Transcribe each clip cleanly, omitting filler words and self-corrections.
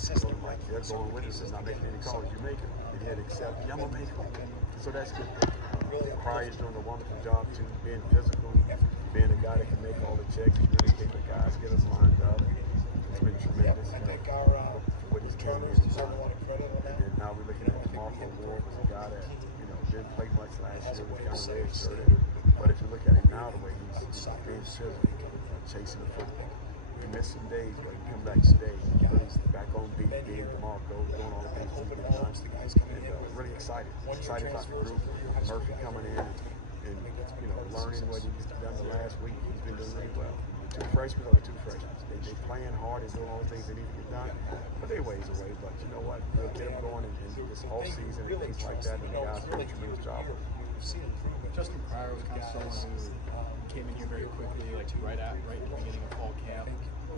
So like, they're going with us and not making any calls. You make it. You had to accept, yeah, I'm going to make it. So that's good. Cry is doing a wonderful job too, being physical, being a guy that can make all the checks, communicate with guys, get us lined up. It's been tremendous. What he's carrying in his mind. And then now we're looking at Marco Ward, was a guy that, didn't play much last year, was kind of red-shirted. But if you look at him now, the way he's being physical, chasing the football. He missed some days, but he come back today. He's back on beat, being DeMarco, doing all the things he can done. And really excited about the group. Murphy coming in and learning what he's done the last week. He's been doing really well. The two freshmen are the two freshmen. They playing hard and doing all the things they need to get done, but they ways away. But you know what? We'll get them going in this off season and things like that. And the guys do a tremendous job with it. Justin Pryor was kind of someone who came in here very quickly, like right in the beginning of fall camp.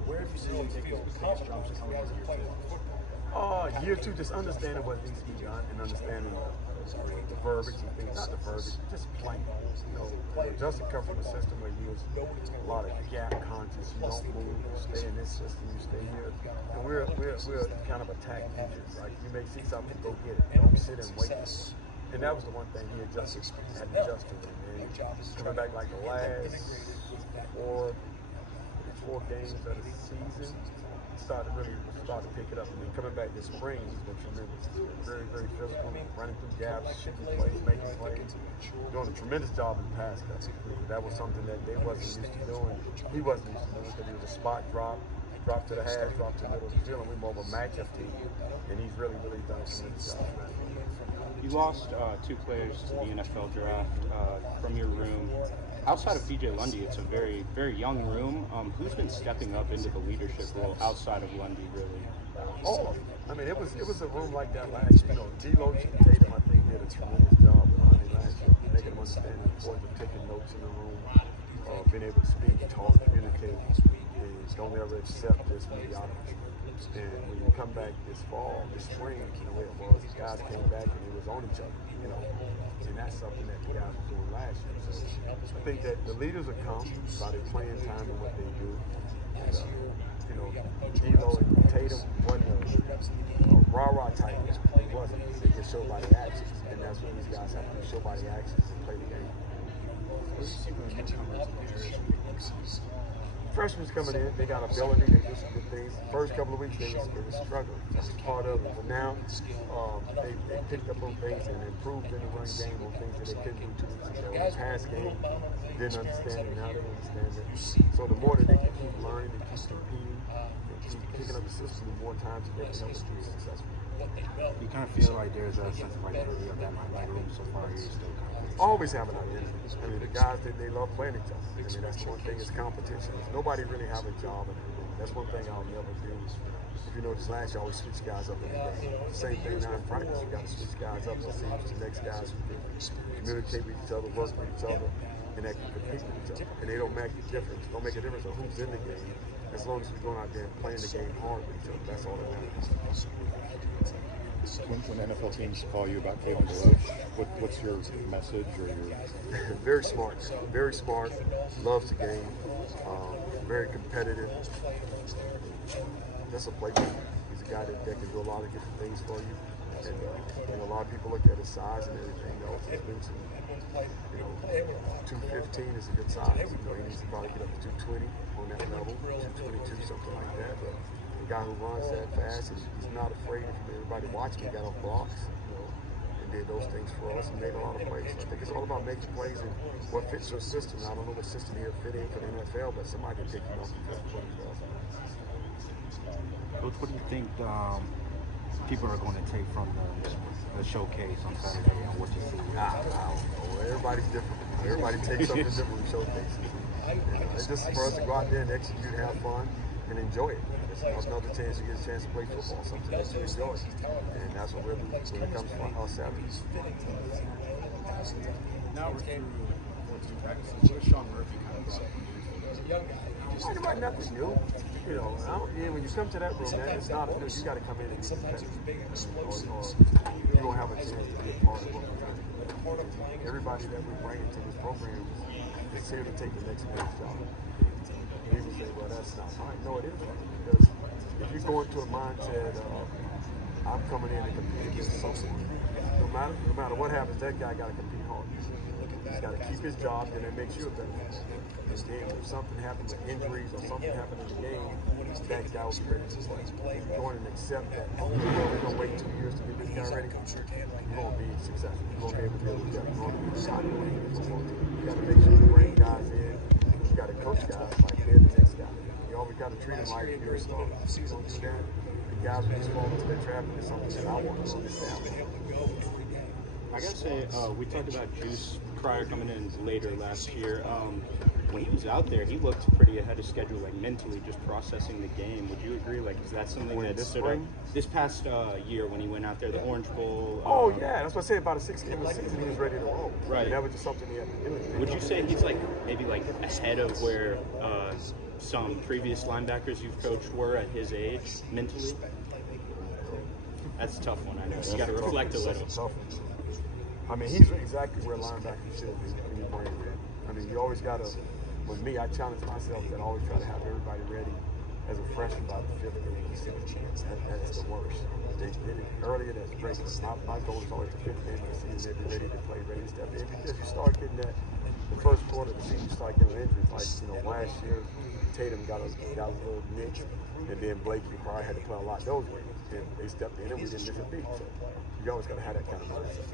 Where have you seen him take his biggest jumps coming into year two, just understanding what needs to be done and understanding the verbiage and things, not the verbiage, just playing. Justin come from a system where he was a lot of gap conscious. You don't move, you stay in this system, you stay here. And we're kind of attack teachers, right? You may see something, go get it. Don't sit and wait. And that was the one thing he had adjusted to. And coming back like the last four games of the season, started to pick it up. And then coming back this spring, he's been tremendous. He's been very, very physical, running through gaps, shifting plays, making plays, doing a tremendous job in the pass cut. That was something that they wasn't used to doing. He wasn't used to doing because he was a spot drop to the hash, drop to the middle of the field, and we're more of a matchup team. And he's really, really done a tremendous job. You lost two players to the NFL draft from your room. Outside of PJ Lundy, it's a very, very young room. Who's been stepping up into the leadership role outside of Lundy, really? I mean, it was a room like that last year. D-Lo and Tatum, I think, did a tremendous job with Lundy last year, making him understand the importance of taking notes in the room, being able to speak, talk, communicate, and don't ever accept this mediocrity. And when you come back this fall, this spring, the way it was, guys came back and it was on each other, and that's something that the guys were doing last year. So I think that the leaders will come by their playing time and what they do. And, D-Lo and Tatum wasn't a rah-rah type. He wasn't. They just show by the actions, and that's what these guys have to do, show by the actions and play the game. What do you see from the newcomers in the Freshmen coming in, they got ability, they do some good things. First couple of weeks they was struggling. That's part of it. But now they picked up on things and improved in the run game on things that they couldn't do 2 weeks ago. The pass game, didn't understand it, now they understand it. So the more that they can keep learning and keep competing and keep picking up the system, the more times that they can help us be successful. You kind of feel like there's a sense of identity of that room so far. You're still kind of always have an identity. I mean, the guys, they love playing each other. I mean, that's one thing, is competition. Nobody really have a job in the room. That's one thing I'll never do. If you notice, last year I always switch guys up in the game. Same thing now in practice. You got to switch guys up to see who's the next guys who can communicate with each other, work with each other, and that can compete with each other. And they don't make a difference. Don't make a difference of who's in the game. As long as we're going out there and playing the game hard with each other, that's all that matters. When NFL teams call you about Kalen DeLoach, what's your message or your? Very smart, loves the game, very competitive. That's a playmaker. He's a guy that can do a lot of different things for you. And a lot of people look at his size and everything else. He's been some, 215 is a good size. He needs to probably get up to 220 on that level, 222, something like that. But the guy who runs that fast, and he's not afraid of everybody watching. He got off blocks, and did those things for us and made a lot of plays. I think it's all about making plays and what fits your system. I don't know what system here fit in for the NFL, but somebody can take him off because of what he does. Coach, what do you think people are going to take from the showcase on Saturday and what you see? I don't know. Everybody's different. Everybody takes something different from showcases. It's just for us to go out there and execute, have fun, and enjoy it. It's another chance to get a chance to play football, something that you enjoy. And that's what we'll do when it comes to our Saturdays. Now we're through 14 practices. What is Sean Murphy kind of brought Ain't about nothing new. When you come to that room, it's not new. You got to come in and be competitive. Or you don't have a chance to be a part of what we're trying to do. Everybody that we bring into this program is here to take the next man's job. People say, well, that's not right. No, it is right. Because if you go into a mindset of I'm coming in to compete against something, no matter what happens, that guy got to compete hard. He's got to keep his job, and it makes you a better player. And then if something happens, with injuries or something happens in the game, that guy will be ready to play. If you go in and accept that, we're going to wait 2 years to get this guy ready, you're going to be successful. You're going to be able to deal with that. You're going to be excited. You got to make sure you bring guys in. You got to coach guys like they're the next guy. You always got to treat them like you're a star. You don't do that. The guys who just fall into that trap is something that I want to understand. I gotta say, we talked about Juice Pryor coming in later last year. When he was out there, he looked pretty ahead of schedule, like mentally, just processing the game. Would you agree? Like, is that something that stood up this past year when he went out there, the Orange Bowl? Oh yeah, that's what I said. About a 6-game season, he was ready to roll. Right. And that was just something he had to do. Would you say he's like maybe like ahead of where some previous linebackers you've coached were at his age mentally? That's a tough one. I know. You got to reflect a little. I mean, he's exactly where linebackers should be when you bring him in. I mean, you always got to, with me, I challenge myself that I always try to have everybody ready as a freshman by the 5th game. That's the worst. They did it earlier, that's great. My goal is always the 5th game of the season, they'll be ready to play, ready to step in. Because you start getting that, the first quarter of the season, you start getting injuries. Like, last year, Tatum got a little nick, and then Blake and Pryor had to play a lot those ways. And they stepped in and we didn't miss a beat. So you always got to have that kind of mindset.